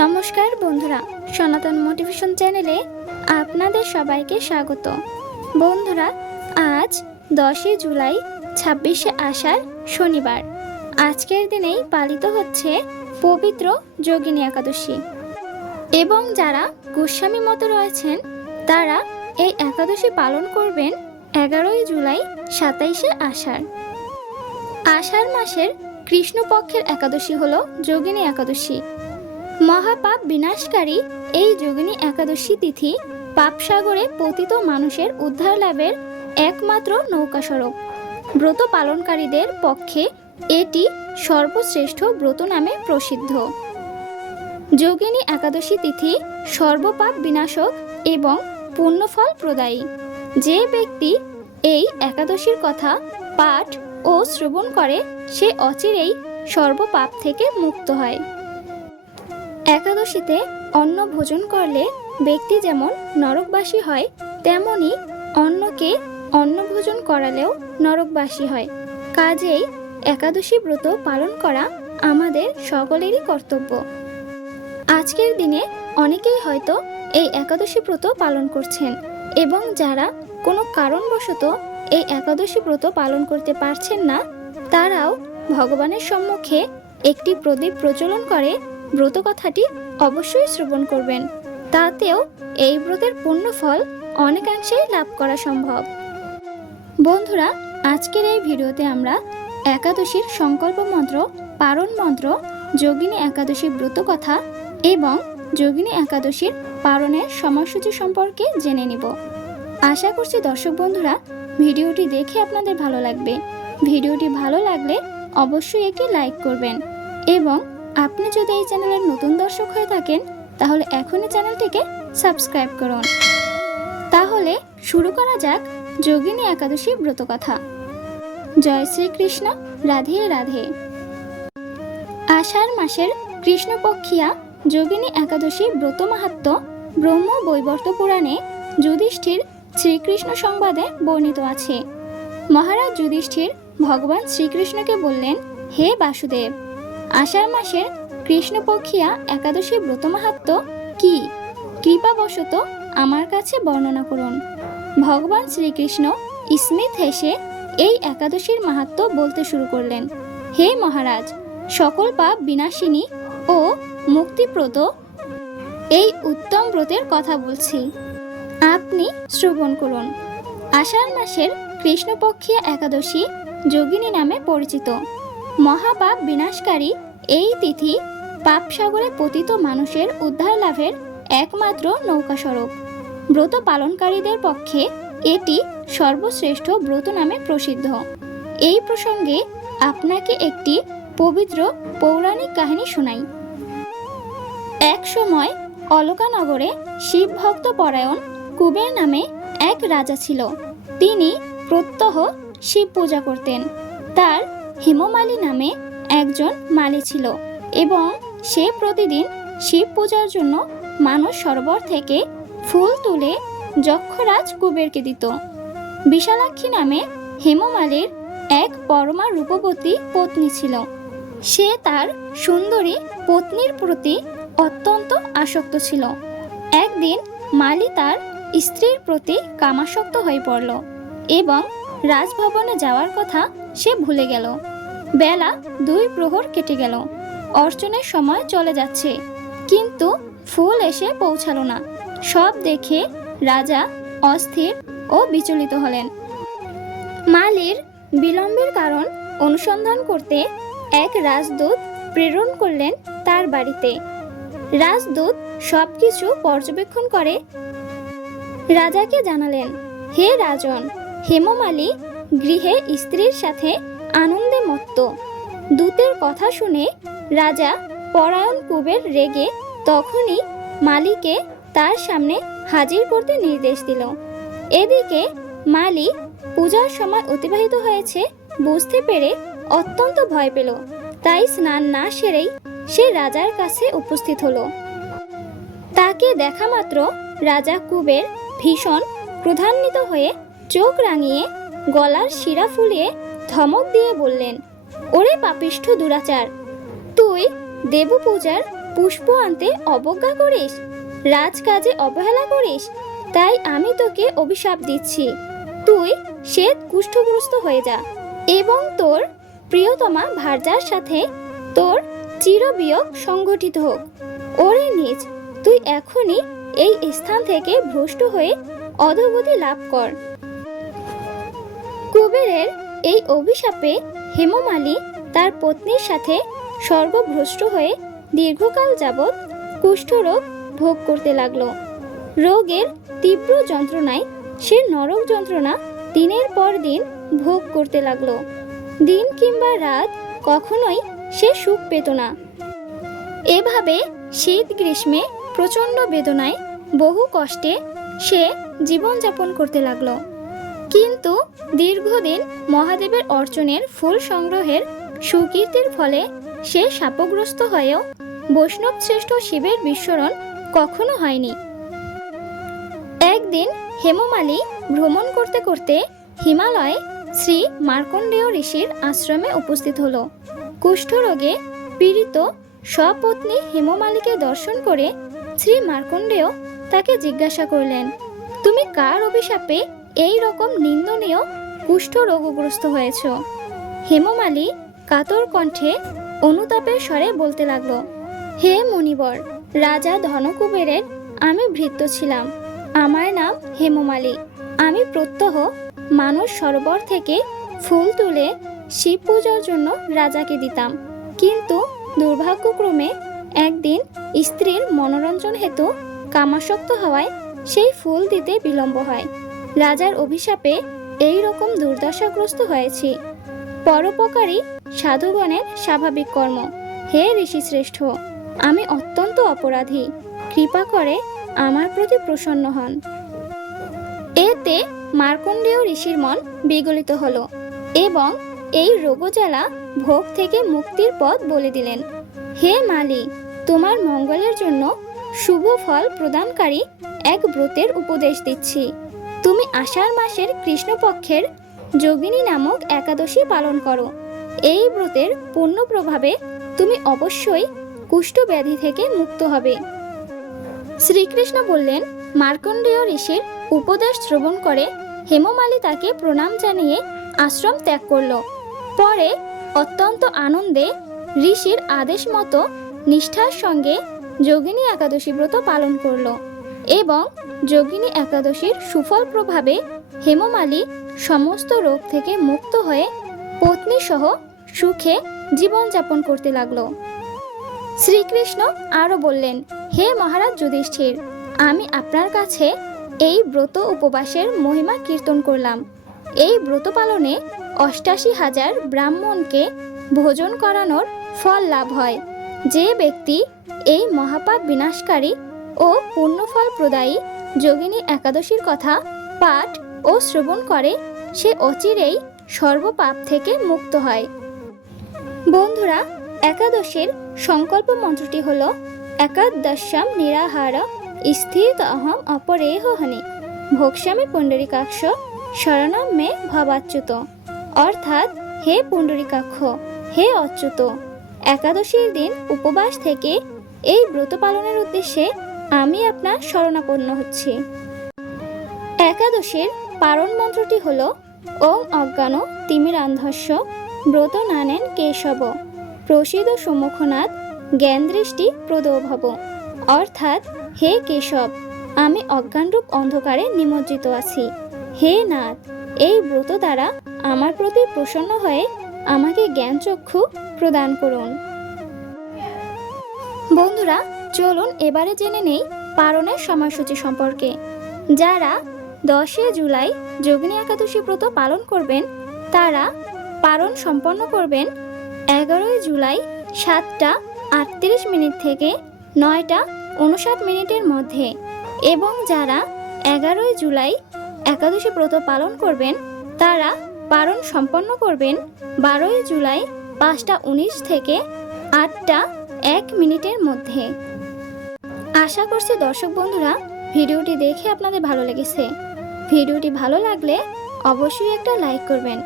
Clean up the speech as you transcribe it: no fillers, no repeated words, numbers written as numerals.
নমস্কার বন্ধুরা, সনাতন মোটিভেশন চ্যানেলে আপনাদের সবাইকে স্বাগত। বন্ধুরা, আজ 10 জুলাই 26শে আষাঢ় শনিবার। আজকের দিনেই পালিত হচ্ছে পবিত্র যোগিনী একাদশী এবং যারা গোস্বামী মতে রয়েছেন তারা এই একাদশী পালন করবেন 11 জুলাই 27শে আষাঢ়। আষাঢ় মাসের কৃষ্ণপক্ষের একাদশী হলো যোগিনী একাদশী। মহাপাপ বিনাশকারী এই যোগিনী একাদশী তিথি পাপসাগরে পতিত মানুষের উদ্ধার লাভের একমাত্র নৌকাস্বরূপ। ব্রত পালনকারীদের পক্ষে এটি সর্বশ্রেষ্ঠ ব্রত নামে প্রসিদ্ধ। যোগিনী একাদশী তিথি সর্বপাপ বিনাশক এবং পুণ্যফল প্রদায়ী। যে ব্যক্তি এই একাদশীর কথা পাঠ ও শ্রবণ করে সে অচিরেই সর্বপাপ থেকে মুক্ত হয়। একাদশীতে অন্ন ভোজন করলে ব্যক্তি যেমন নরকবাসী হয়, তেমনি অন্যকে অন্ন ভোজন করালেও নরকবাসী হয়। কাজেই একাদশী ব্রত পালন করা আমাদের সকলেরই কর্তব্য। আজকের দিনে অনেকেই হয়তো এই একাদশী ব্রত পালন করছেন এবং যারা কোনো কারণবশত এই একাদশী ব্রত পালন করতে পারছেন না, তারাও ভগবানের সম্মুখে একটি প্রদীপ প্রজ্বলন করে ব্রত কথাটি অবশ্যই শ্রবণ করবেন। তাতেও এই ব্রতের পূর্ণ ফল অনেকাংশেই লাভ করা সম্ভব। বন্ধুরা, আজকের এই ভিডিওতে আমরা একাদশীর সংকল্প মন্ত্র, পারণ মন্ত্র, যোগিনী একাদশী ব্রত কথা এবং যোগিনী একাদশীর পারণের সময়সূচি সম্পর্কে জেনে নিব। আশা করছি দর্শক বন্ধুরা ভিডিওটি দেখে আপনাদের ভালো লাগবে। ভিডিওটি ভালো লাগলে অবশ্যই একটি লাইক করবেন এবং আপনি যদি এই চ্যানেলের নতুন দর্শক হয়ে থাকেন তাহলে এখনই চ্যানেলটিকে সাবস্ক্রাইব করুন। তাহলে শুরু করা যাক যোগিনী একাদশী ব্রত কথা। জয় শ্রীকৃষ্ণ, রাধে রাধে। আষাঢ় মাসের কৃষ্ণপক্ষিয়া যোগিনী একাদশী ব্রত মাহাত্ম্য ব্রহ্ম বৈবর্ত পুরাণে যুধিষ্ঠির শ্রীকৃষ্ণ সংবাদে বর্ণিত আছে। মহারাজ যুধিষ্ঠির ভগবান শ্রীকৃষ্ণকে বললেন, হে বাসুদেব, আষাঢ় মাসের কৃষ্ণপক্ষিয়া একাদশী ব্রত মাহাত্ম্য কি? কৃপাবশত আমার কাছে বর্ণনা করুন। ভগবান শ্রীকৃষ্ণ স্মিত হেসে এই একাদশীর মাহাত্ম্য বলতে শুরু করলেন। হে মহারাজ, সকল পাপ বিনাশিনী ও মুক্তিপ্রদ এই উত্তম ব্রতের কথা বলছি, আপনি শ্রবণ করুন। আষাঢ় মাসের কৃষ্ণপক্ষিয়া একাদশী যোগিনী নামে পরিচিত। মহাপাপ বিনাশকারী এই তিথি পাপসাগরে পতিত মানুষের উদ্ধার লাভের একমাত্র নৌকাস্বরূপ। ব্রত পালনকারীদের পক্ষে এটি সর্বশ্রেষ্ঠ ব্রত নামে প্রসিদ্ধ। এই প্রসঙ্গে আপনাকে একটি পবিত্র পৌরাণিক কাহিনী শোনাই। এক সময় অলকানগরে শিব ভক্ত পরায়ণ কুবের নামে এক রাজা ছিল। তিনি প্রত্যহ শিব পূজা করতেন। তার হেমমালী নামে একজন মালী ছিল এবং সে প্রতিদিন শিব পূজার জন্য মানস সরোবর থেকে ফুল তুলে যক্ষরাজ কুবেরকে দিত। বিশালাক্ষী নামে হেমমালীর এক পরমা রূপবতী পত্নী ছিল। সে তার সুন্দরী পত্নীর প্রতি অত্যন্ত আসক্ত ছিল। একদিন মালী তার স্ত্রীর প্রতি কামাসক্ত হয়ে পড়ল এবং রাজভবনে যাওয়ার কথা সে ভুলে গেল। বেলা 2 প্রহর কেটে গেল। অর্চনের সময় চলে যাচ্ছে, কিন্তু ফুল এসে পৌঁছালো না। সব দেখে রাজা অস্থির ও বিচলিত হলেন। মালীর বিলম্বের কারণ অনুসন্ধান করতে এক রাজদূত প্রেরণ করলেন তার বাড়িতে। রাজদূত সবকিছু পর্যবেক্ষণ করে রাজাকে জানালেন, হে রাজন, হেমমালী গৃহে স্ত্রীর সাথে আনন্দে মত্ত। দূতের কথা শুনে রাজা পরায়ণ কুবের রেগে তখনই মালীকে তার সামনে হাজির করতে নির্দেশ দিল। এদিকে মালী পূজার সময় অতিবাহিত হয়েছে বুঝতে পেরে অত্যন্ত ভয় পেল। তাই স্নান না সেরেই সে রাজার কাছে উপস্থিত হলো। তাকে দেখা মাত্র রাজা কুবের ভীষণ ক্রোধান্বিত হয়ে চোখ রাঙিয়ে গলার শিরা ফুলিয়ে ধমক দিয়ে বললেন, ওরে পাপিষ্ঠ দুরাচার, তুই দেবপূজার পুষ্প আনতে অবজ্ঞা করিস, রাজকাজে অবহেলা করিস, তাই আমি তোকে অভিশাপ দিচ্ছি, তুই শ্বেত কুষ্ঠগ্রস্ত হয়ে যা এবং তোর প্রিয়তমা ভার্যার সাথে তোর চিরবিয়োগ সংগঠিত হোক। ওরে নীচ, তুই এখনই এই স্থান থেকে ভ্রষ্ট হয়ে অধোগতি লাভ কর। কুবেরের এই অভিশাপে হেমমালী তার পত্নীর সাথে স্বর্গভ্রষ্ট হয়ে দীর্ঘকাল যাবৎ কুষ্ঠরোগ ভোগ করতে লাগলো। রোগের তীব্র যন্ত্রণায় সে নরক যন্ত্রণা দিনের পর দিন ভোগ করতে লাগলো। দিন কিংবা রাত কখনোই সে সুখ পেত না। এভাবে শীত গ্রীষ্মে প্রচণ্ড বেদনায় বহু কষ্টে সে জীবনযাপন করতে লাগলো। কিন্তু দীর্ঘদিন মহাদেবের অর্চনের ফুল সংগ্রহের সুকীর্তির ফলে সে শাপগ্রস্ত হয়েও বৈষ্ণব শ্রেষ্ঠ শিবের বিস্মরণ কখনো হয়নি। একদিন হেমমালী ভ্রমণ করতে করতে হিমালয়ে শ্রী মার্কণ্ডেয় ঋষির আশ্রমে উপস্থিত হলো। কুষ্ঠরোগে পীড়িত সপত্নী হেমমালীকে দর্শন করে শ্রী মার্কণ্ডেয় তাকে জিজ্ঞাসা করলেন, তুমি কার অভিশাপে এই রকম নিন্দনীয় কুষ্ঠরোগগ্রস্ত হয়েছ? হেমমালী কাতর কণ্ঠে অনুতাপের স্বরে বলতে লাগলো, হে মুনিবর, রাজা ধনকুবেরের আমি ভৃত্য ছিলাম। আমার নাম হেমমালী। আমি প্রত্যহ মানস সরোবর থেকে ফুল তুলে শিব পূজার জন্য রাজাকে দিতাম, কিন্তু দুর্ভাগ্যক্রমে একদিন স্ত্রীর মনোরঞ্জন হেতু কামাসক্ত হওয়ায় সেই ফুল দিতে বিলম্ব হয়। রাজার অভিশাপে এই রকম দুর্দশাগ্রস্ত হয়েছি। পরোপকারী সাধুগণের স্বাভাবিক কর্ম। হে ঋষিশ্রেষ্ঠ, আমি অত্যন্ত অপরাধী, কৃপা করে আমার প্রতি প্রসন্ন হন। এতে মার্কণ্ডেয় ঋষির মন বিগলিত হলো এবং এই রোগজ্বালা ভোগ থেকে মুক্তির পথ বলে দিলেন। হে মালি, তোমার মঙ্গলের জন্য শুভ ফল প্রদানকারী এক ব্রতের উপদেশ দিচ্ছি। তুমি আষাঢ় মাসের কৃষ্ণপক্ষের যোগিনী নামক একাদশী পালন করো। এই ব্রতের পূর্ণ প্রভাবে তুমি অবশ্যই কুষ্ঠব্যাধি থেকে মুক্ত হবে। শ্রীকৃষ্ণ বললেন, মার্কণ্ডেয় ঋষির উপদেশ শ্রবণ করে হেমমালী তাকে প্রণাম জানিয়ে আশ্রম ত্যাগ করল। পরে অত্যন্ত আনন্দে ঋষির আদেশ মতো নিষ্ঠার সঙ্গে যোগিনী একাদশী ব্রত পালন করল এবং যোগিনী একাদশীর সুফল প্রভাবে হেমমালী সমস্ত রোগ থেকে মুক্ত হয়ে পত্নী সহ সুখে জীবনযাপন করতে লাগলো। শ্রীকৃষ্ণ আরও বললেন, হে মহারাজ যুধিষ্ঠির, আমি আপনার কাছে এই ব্রত উপবাসের মহিমা কীর্তন করলাম। এই ব্রত পালনে ৮৮,০০০ ব্রাহ্মণকে ভোজন করানোর ফল লাভ হয়। যে ব্যক্তি এই মহাপাপ বিনাশকারী ও পুণ্যফল প্রদায়ী যোগিনী একাদশীর কথা পাঠ ও শ্রবণ করে, সে অচিরেই সর্বপাপ থেকে মুক্ত হয়। বন্ধুরা, একাদশীর সংকল্প মন্ত্রটি হল, একাদশ্যাম নিরাহার স্থিত অহম অপরেহ হনি ভোক্ষ্যামি পুণ্ডরীকাক্ষ শরণম মে ভবাচ্যুত। অর্থাৎ, হে পুণ্ডরীকাক্ষ, হে অচ্যুত, একাদশীর দিন উপবাস থেকে এই ব্রত পালনের উদ্দেশ্যে আমি আপনার শরণাপন্ন হচ্ছি। একাদশীর পারণ মন্ত্রটি হল, ওং অজ্ঞান তিমিরান্ধস্য ব্রত নানেন কেশব প্রসিদ সম্মুখনাথ জ্ঞান দৃষ্টি প্রদভব। অর্থাৎ, হে কেশব, আমি অজ্ঞানরূপ অন্ধকারে নিমজ্জিত আছি। হে নাথ, এই ব্রত দ্বারা আমার প্রতি প্রসন্ন হয়ে আমাকে জ্ঞান চক্ষু প্রদান করুন। বন্ধুরা, চলুন এবারে জেনে নেই পারণের সময়সূচি সম্পর্কে। যারা 10 জুলাই যোগিনী একাদশী ব্রত পালন করবেন, তারা পারণ সম্পন্ন করবেন 11 জুলাই 7:38 থেকে 9:59 মধ্যে, এবং যারা 11 জুলাই একাদশী ব্রত পালন করবেন, তারা পারণ সম্পন্ন করবেন 12 জুলাই 5:19 থেকে 8:01 মধ্যে। আশা করছি দর্শক বন্ধুরা, ভিডিওটি দেখে আপনাদের ভালো লেগেছে। ভিডিওটি ভালো লাগলে অবশ্যই একটা লাইক করবেন।